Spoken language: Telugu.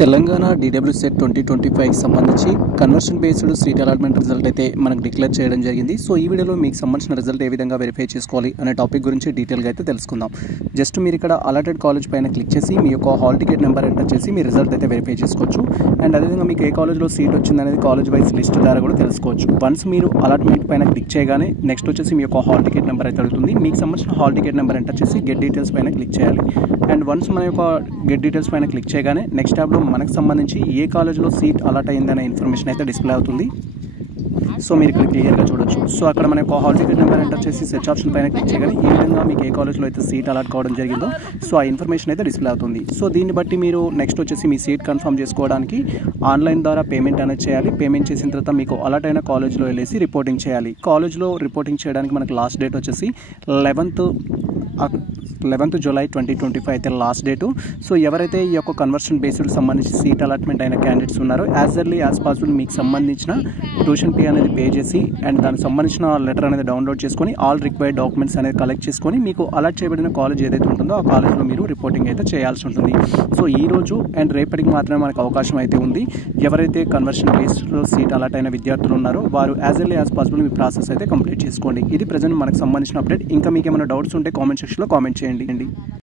తెలంగాణ DWSET 2025 సంబంధించి conversion based seat allotment result అయితే మనకు డిక్లేర్ చేయడం జరిగింది. సో ఈ వీడియోలో మీకు సంబంధించిన రిజల్ట్ ఏ విధంగా వెరిఫై చేసుకోవాలి అనే టాపిక్ గురించి డీటెయిల్గా అయితే తెలుసుకుందాం. జస్ట్ మీరు ఇక్కడ అలాటెడ్ కాలేజ్ పైన క్లిక్ చేసి మీ యొక్క హాల్ టికెట్ నెంబర్ ఎంటర్ చేసి మీ రిజల్ట్ అయితే వెరిఫై చేసుకోవచ్చు. అండ్ అదేవిధంగా మీకు ఏ కాలేజ్లో సీట్ వచ్చింది అనేది కాలేజ్ వైజ్ లిస్ట్ ద్వారా కూడా తెలుసుకోవచ్చు. వన్స్ మీరు అలాట్మెంట్ పైన క్లిక్ చేయగానే నెక్స్ట్ వచ్చేసి మీ యొక్క హాల్ టికెట్ నెంబర్ అయితే అడుగుతుంది. మీకు సంబంధించిన హాల్ టికెట్ నెంబర్ ఎంటర్ చేసి గెట్ డీటెయిల్స్ పైన క్లిక్ చేయాలి. అండ్ వన్స్ మన యొక్క గెట్ డీటెయిల్స్ పైన క్లిక్ చేయగానే నెక్స్ట్ ట్యాబ్లో మనకు సంబంధించి ఏ కాలేజ్లో సీట్ అలాట్ అయిందనే ఇన్ఫర్మేషన్ అయితే డిస్ప్లే అవుతుంది. సో మీరు ఇక్కడ క్లియర్గా చూడొచ్చు. సో అక్కడ మన యొక్క హాల్ టికెట్ నెంబర్ ఎంటర్ చేసి సెర్చ్ ఆప్షన్ పైన క్లిక్ చేయగానే ఈ విధంగా మీకు ఏ కాలేజ్లో అయితే సీట్ అలాట్ కావడం జరిగిందో సో ఆ ఇన్ఫర్మేషన్ అయితే డిస్ప్లే అవుతుంది. సో దీన్ని బట్టి మీరు నెక్స్ట్ వచ్చేసి మీ సీట్ కన్ఫర్మ్ చేసుకోవడానికి ఆన్లైన్ ద్వారా పేమెంట్ అనేది చేయాలి. పేమెంట్ చేసిన తర్వాత మీకు అలాట్ అయిన కాలేజ్లో వెళ్ళేసి రిపోర్టింగ్ చేయాలి. కాలేజ్లో రిపోర్టింగ్ చేయడానికి మనకు లాస్ట్ డేట్ వచ్చేసి 11th July 2025 అయితే లాస్ట్ డేటు. సో ఎవరైతే ఈ యొక్క కన్వర్షన్ బేస్డ్ సంబంధించి సీట్ అలాట్మెంట్ అయిన క్యాండిడేట్స్ ఉన్నారో యాజ్ ఎర్లీ యాజ్ పాసిబుల్ మీకు సంబంధించిన ట్యూషన్ ఫీ అనేది పే చేసి అండ్ దానికి సంబంధించిన లెటర్ అనేది డౌన్లోడ్ చేసుకొని ఆల్ రిక్వైర్డ్ డాక్యుమెంట్స్ అనేది కలెక్ట్ చేసుకొని మీకు అలాట్ చేయబడిన కాలేజ్ ఏదైతే ఉంటుందో ఆ కాలేజ్లో మీరు రిపోర్టింగ్ అయితే చేయాల్సి ఉంటుంది. సో ఈ రోజు అండ్ రేపటికి మాత్రమే మనకు అవకాశం అయితే ఉంది. ఎవరైతే కన్వర్షన్ బేస్డ్లో సీట్ అలాట్ అయిన విద్యార్థులు ఉన్నారో వారు యాజ్ ఎర్లీ యాజ్ పాసిబుల్ మీ ప్రాసెస్ అయితే కంప్లీట్ చేసుకోండి. ఇది ప్రజెంట్ మనకు సంబంధించిన అప్డేట్. ఇంకా మీకు ఏమైనా డౌట్స్ ఉంటే కామెంట్ సెక్షన్లో కామెంట్ చేయండి.